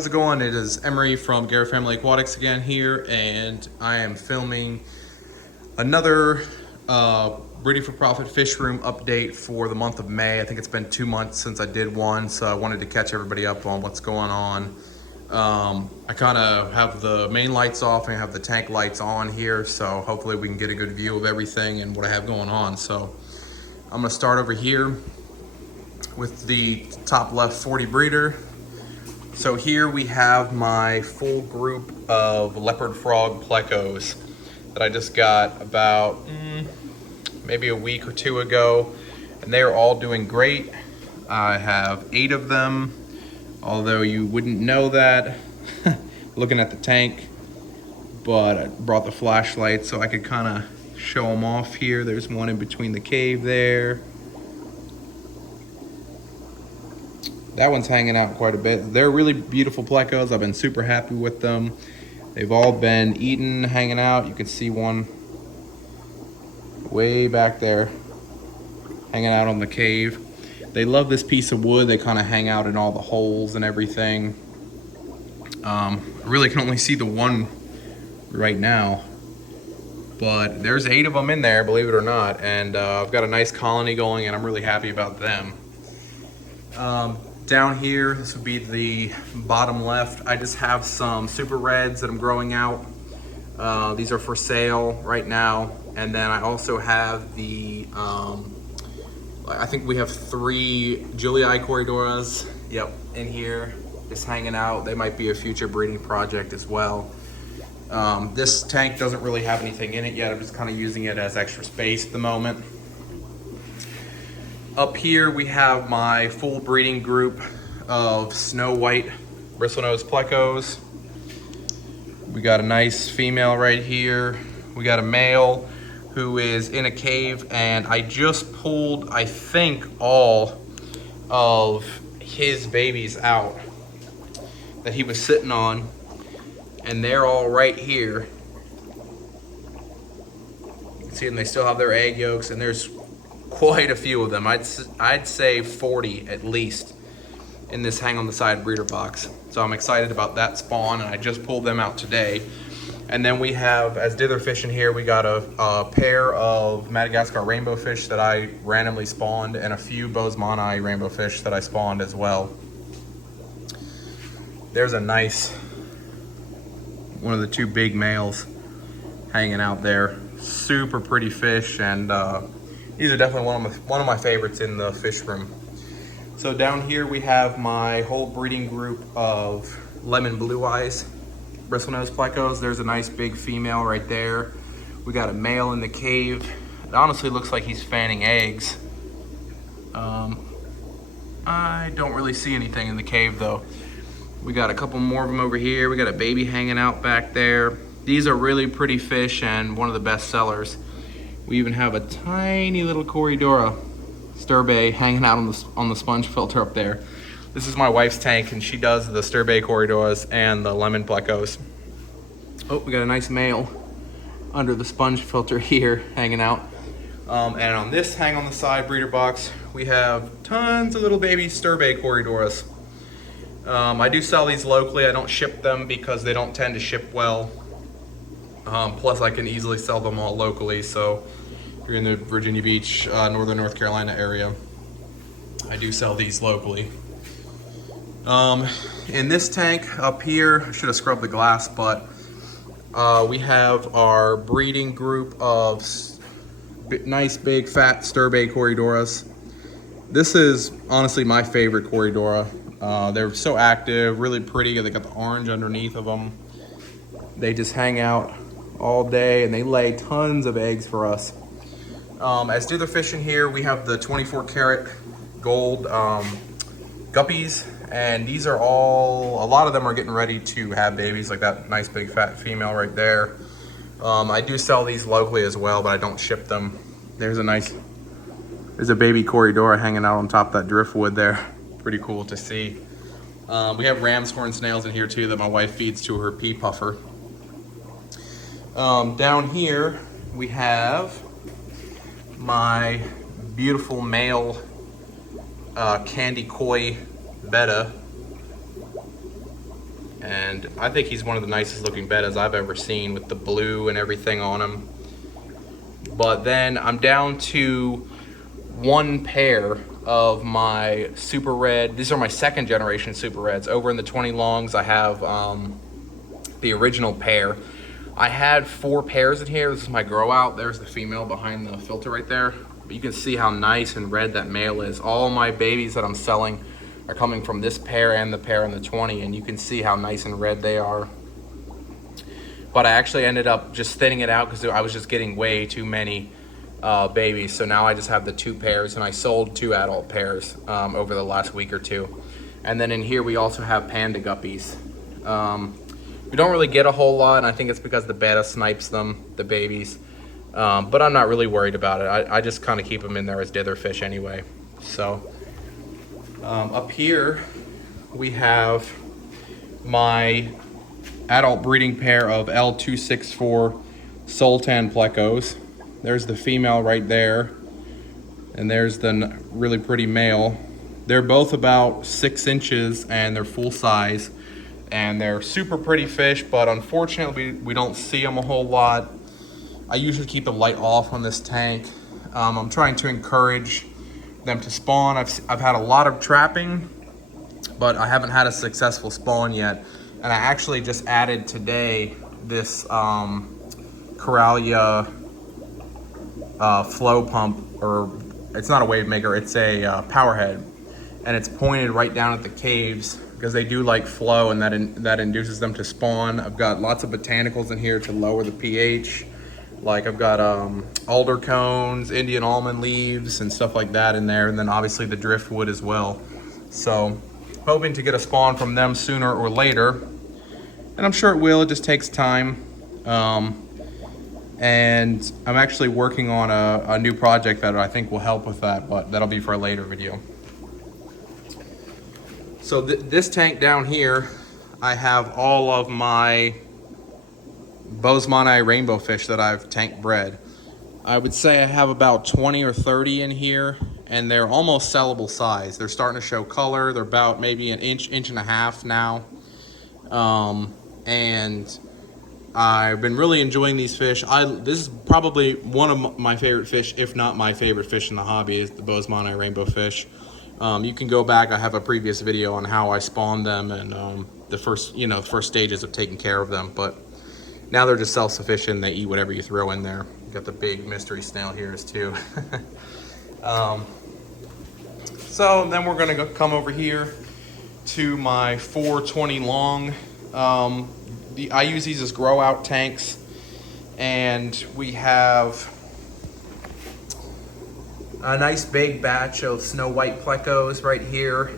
how's it going? It is Emery from Gary Family Aquatics again here, and I am filming another Breeding for Profit fish room update for the month of May. I think it's been 2 months since I did one, so I wanted to catch everybody up on what's going on. I kind of have the main lights off and I have the tank lights on here, so hopefully we can get a good view of everything and what I have going on. So I'm gonna start over here with the top left 40 breeder. So here we have my full group of leopard frog plecos that I just got about maybe a week or two ago, and they are all doing great. I have 8 of them, although you wouldn't know that looking at the tank, but I brought the flashlight so I could kind of show them off here. There's one in between the cave there. That one's hanging out quite a bit. They're really beautiful plecos. I've been super happy with them. They've all been eaten, hanging out. You can see one way back there, hanging out on the cave. They love this piece of wood. They kind of hang out in all the holes and everything. I really can only see the one right now, but there's 8 of them in there, believe it or not. And I've got a nice colony going, and I'm really happy about them. Down here, this would be the bottom left. I just have some super reds that I'm growing out. These are for sale right now. And then I also have the, I think we have 3 Julii Corridoras, yep, in here, just hanging out. They might be a future breeding project as well. This tank doesn't really have anything in it yet. I'm just kind of using it as extra space at the moment. Up here we have my full breeding group of snow white bristlenose plecos. We got a nice female right here. We got a male who is in a cave, and I just pulled, I think, all of his babies out that he was sitting on, and they're all right here. You can see them, they still have their egg yolks, and there's quite a few of them. I'd say 40 at least in this hang on the side breeder box. So I'm excited about that spawn, and I just pulled them out today. And then we have, as dither fish in here, we got a pair of Madagascar rainbow fish that I randomly spawned, and a few Bozeman rainbow fish that I spawned as well. There's a nice, one of the 2 big males hanging out there. Super pretty fish, and these are definitely one of my favorites in the fish room. So down here we have my whole breeding group of lemon blue eyes bristlenose plecos. There's a nice big female right there. We got a male in the cave. It honestly looks like he's fanning eggs. I don't really see anything in the cave though. We got a couple more of them over here. We got a baby hanging out back there. These are really pretty fish and one of the best sellers. We even have a tiny little Corridora Sturbay hanging out on the sponge filter up there. This is my wife's tank, and she does the Sturbay Corridoras and the lemon plecos. Oh, we got a nice male under the sponge filter here hanging out. And on this hang on the side breeder box, we have tons of little baby Sturbay Corridoras. I do sell these locally. I don't ship them because they don't tend to ship well. Plus I can easily sell them all locally, so if you're in the Virginia Beach, northern North Carolina area, I do sell these locally. In this tank up here, I should have scrubbed the glass, but we have our breeding group of nice big fat Sturbay Corridoras. This is honestly my favorite Corridora. They're so active, really pretty. They got the orange underneath of them. They just hang out all day, and they lay tons of eggs for us. As dither fish in here, we have the 24 karat gold guppies, and these are all, a lot of them are getting ready to have babies, like that nice big fat female right there. I do sell these locally as well, but I don't ship them. There's a baby Corridora hanging out on top of that driftwood there. Pretty cool to see. We have ram's horn snails in here too that my wife feeds to her pea puffer. Down here we have my beautiful male candy koi betta. And I think he's one of the nicest looking bettas I've ever seen, with the blue and everything on him. But then I'm down to one pair of my super red. These are my second generation super reds. Over in the 20 longs, I have the original pair. I had 4 pairs in here. This is my grow out. There's the female behind the filter right there. But you can see how nice and red that male is. All my babies that I'm selling are coming from this pair and the pair in the 20, and you can see how nice and red they are. But I actually ended up just thinning it out because I was just getting way too many babies. So now I just have the 2 pairs, and I sold 2 adult pairs over the last week or 2. And then in here we also have panda guppies. We don't really get a whole lot, and I think it's because the betta snipes them, the babies. But I'm not really worried about it. I just kind of keep them in there as dither fish anyway. So up here we have my adult breeding pair of L264 Sultan plecos. There's the female right there, and there's the really pretty male. They're both about 6 inches and they're full size, and they're super pretty fish, but unfortunately we don't see them a whole lot. I usually keep the light off on this tank. I'm trying to encourage them to spawn. I've had a lot of trapping, but I haven't had a successful spawn yet. And I actually just added today this Coralia flow pump, or it's not a wave maker, it's a power head, and it's pointed right down at the caves because they do like flow, and that induces them to spawn. I've got lots of botanicals in here to lower the pH. Like I've got alder cones, Indian almond leaves, and stuff like that in there, and then obviously the driftwood as well. So hoping to get a spawn from them sooner or later, and I'm sure it will. It just takes time. And I'm actually working on a new project that I think will help with that, but that'll be for a later video. So this tank down here, I have all of my Bozeman rainbow fish that I've tank bred. I would say I have about 20 or 30 in here, and they're almost sellable size. They're starting to show color. They're about maybe an inch and a half now. And I've been really enjoying these fish. This is probably one of my favorite fish, if not my favorite fish in the hobby, is the Bozeman rainbow fish. You can go back. I have a previous video on how I spawned them and the first stages of taking care of them. But now they're just self-sufficient. They eat whatever you throw in there. You got the big mystery snail here too. So then we're gonna come over here to my 420 long. I use these as grow out tanks, and we have a nice big batch of snow white plecos right here.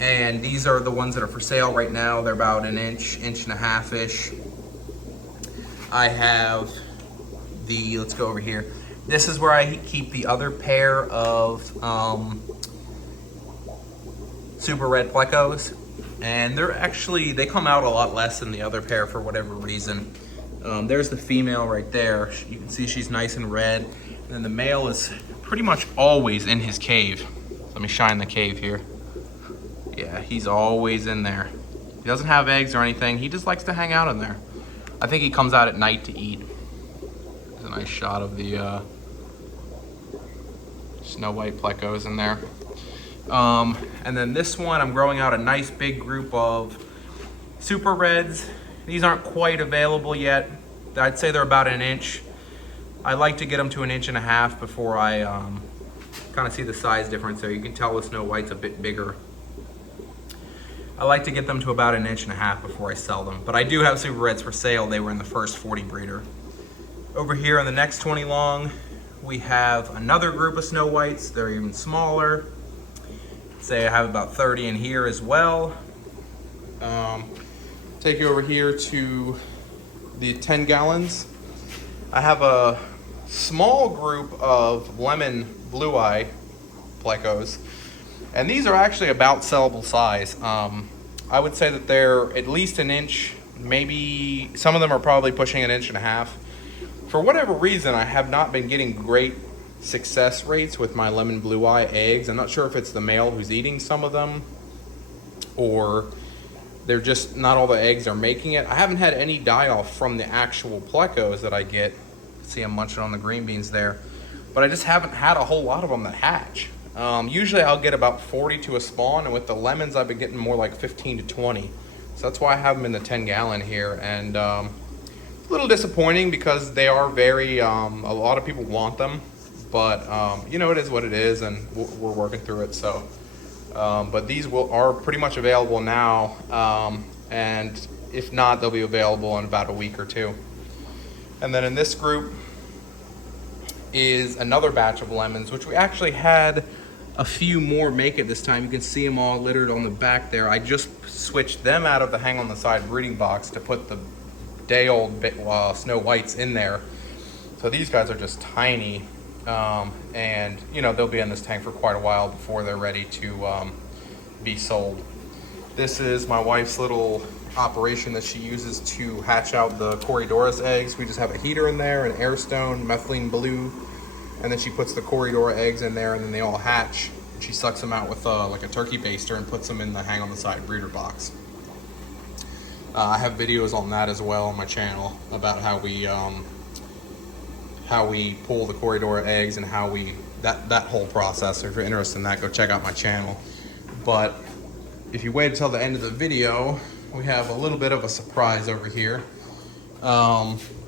And these are the ones that are for sale right now. They're about an inch and a half-ish. I have let's go over here. This is where I keep the other pair of super red plecos. And they come out a lot less than the other pair for whatever reason. There's the female right there. You can see she's nice and red. And then the male is pretty much always in his cave. Let me shine the cave here. Yeah, he's always in there. He doesn't have eggs or anything. He just likes to hang out in there. I think he comes out at night to eat. There's a nice shot of the snow white plecos in there. And then this one, I'm growing out a nice big group of super reds. These aren't quite available yet. I'd say they're about an inch. I like to get them to an inch and a half before I kind of see the size difference there. You can tell the snow white's a bit bigger. I like to get them to about an inch and a half before I sell them. But I do have super reds for sale. They were in the first 40 breeder. Over here on the next 20 long, we have another group of snow whites. They're even smaller. Say I have about 30 in here as well. Take you over here to the 10 gallons. I have a small group of lemon blue eye plecos, and these are actually about sellable size. I would say that they're at least an inch, maybe some of them are probably pushing an inch and a half. For whatever reason, I have not been getting great success rates with my lemon blue eye eggs. I'm not sure if it's the male who's eating some of them, or they're just not all the eggs are making it. I haven't had any die-off from the actual plecos that I get. See, I'm munching on the green beans there. But I just haven't had a whole lot of them that hatch. Usually I'll get about 40 to a spawn, and with the lemons I've been getting more like 15 to 20. So that's why I have them in the 10-gallon here. And a little disappointing because they are very, a lot of people want them. But, you know, it is what it is, and we're working through it, so. But these are pretty much available now, and if not, they'll be available in about a week or two. And then in this group is another batch of lemons, which we actually had a few more make it this time. You can see them all littered on the back there. I just switched them out of the hang on the side breeding box to put the day-old Snow Whites in there. So these guys are just tiny. And you know, they'll be in this tank for quite a while before they're ready to be sold. This is my wife's little operation that she uses to hatch out the Corydoras eggs. We just have a heater in there, an air stone, methylene blue, and then she puts the Corydora eggs in there, and then they all hatch. She sucks them out with like a turkey baster and puts them in the hang on the side breeder box. I have videos on that as well on my channel about how we pull the Corydora eggs and how we that whole process. So if you're interested in that, go check out my channel. But if you wait until the end of the video, we have a little bit of a surprise over here.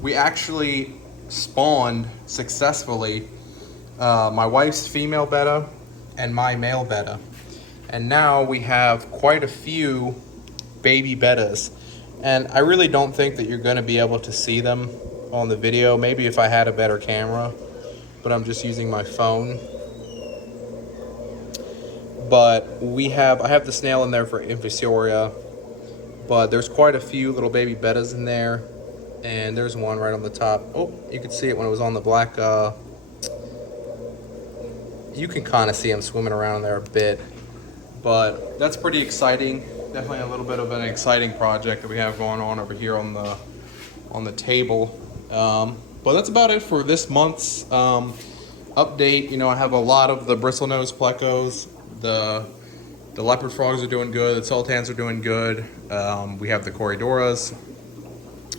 We actually spawned successfully my wife's female betta and my male betta, and now we have quite a few baby bettas, and I really don't think that you're going to be able to see them on the video. Maybe if I had a better camera, but I'm just using my phone. But I have the snail in there for infusoria, but there's quite a few little baby bettas in there, and there's one right on the top. Oh, you could see it when it was on the black. You can kind of see them swimming around there a bit, but that's pretty exciting. Definitely a little bit of an exciting project that we have going on over here on the table. But that's about it for this month's update. You know, I have a lot of the bristlenose plecos. The leopard frogs are doing good. The sultans are doing good. We have the Corydoras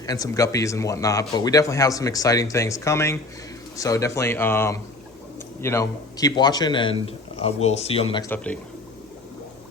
and some guppies and whatnot. But we definitely have some exciting things coming. So definitely, you know, keep watching, and we'll see you on the next update.